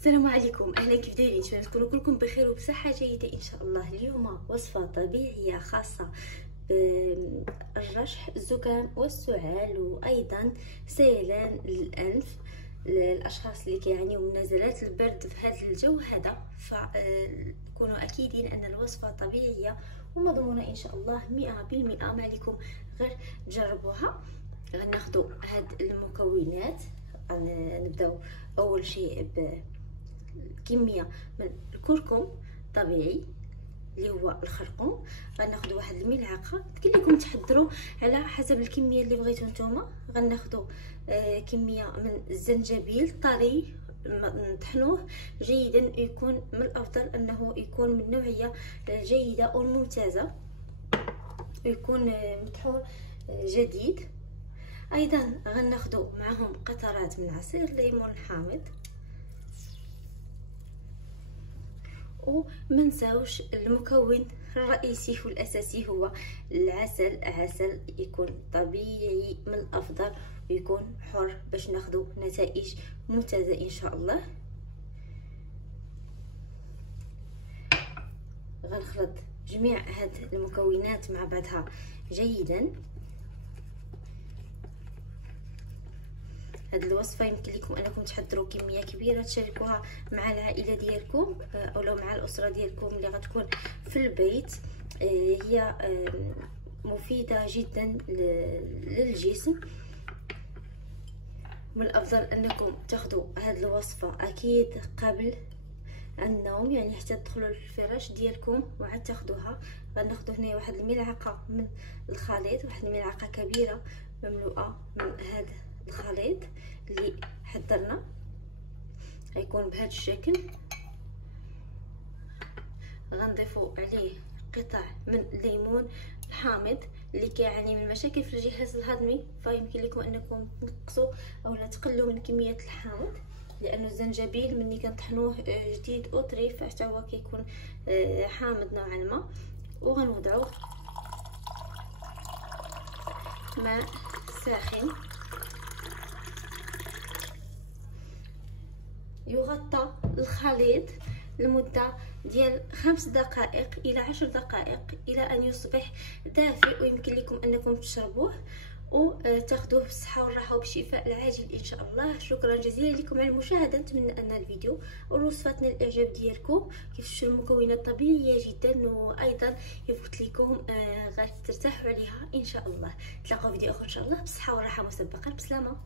السلام عليكم، اهلا، كيف دايرين؟ نتمنى تكونوا كلكم بخير وبصحه جيده ان شاء الله. اليوم وصفه طبيعيه خاصه بالرشح الزكام والسعال وايضا سيلان الانف للاشخاص اللي كيعانيوا من نزلات البرد في هذا الجو هذا. فكونوا اكيدين ان الوصفه طبيعيه ومضمونه ان شاء الله 100%. ما عليكم غير تجربوها. غناخذوا هاد المكونات. نبداو اول شيء كميه من الكركم طبيعي اللي هو الخرقوم. غناخذوا واحد الملعقه، قلت لكم تحضروا على حسب الكميه اللي بغيتو نتوما. غناخذوا كميه من الزنجبيل طري، نطحنوه جيدا. يكون من الافضل انه يكون من نوعيه جيده وممتازه، ويكون مطحون جديد. ايضا غناخذوا معهم قطرات من عصير الليمون الحامض، ومنساوش المكون الرئيسي والاساسي هو العسل. عسل يكون طبيعي من الافضل ويكون حر باش ناخذوا نتائج ممتازه ان شاء الله. غنخلط جميع هاد المكونات مع بعضها جيدا. هاد الوصفه يمكن لكم انكم تحضروا كميه كبيره تشاركوها مع العائله ديالكم او لو مع الاسره ديالكم اللي غتكون في البيت. هي مفيده جدا للجسم. من الافضل انكم تاخذوا هاد الوصفه اكيد قبل النوم، يعني حتى تدخلوا للفراش ديالكم وعاد تاخذوها. غناخذوا هنا واحد الملعقه من الخليط، واحد الملعقه كبيره مملوءه من هذا الخليط اللي حضرنا. غيكون بهذا الشكل. غنضيفوا عليه قطع من الليمون الحامض اللي كيعاني من مشاكل في الجهاز الهضمي، فيمكن لكم انكم تنقصوا او لا تقلوا من كميه الحامض، لانه الزنجبيل ملي كنطحنوه جديد او طري فحتى هو كيكون حامض نوعا ما. وغنوضعوا ماء ساخن يغطى الخليط لمدة ديال 5 دقائق إلى 10 دقائق إلى أن يصبح دافئ، ويمكن لكم أنكم تشربوه وتاخذوه بالصحة والراحة وبالشفاء العاجل إن شاء الله. شكرا جزيلا لكم على المشاهدة. نتمنى أن الفيديو والوصفات نال الإعجاب ديالكم. كيف شفتوا المكونات طبيعية جدا، وأيضا يفوت لكم غير ترتاحوا عليها إن شاء الله. نتلاقاو فيديو آخر إن شاء الله بالصحة والراحة مسبقا. بسلامة.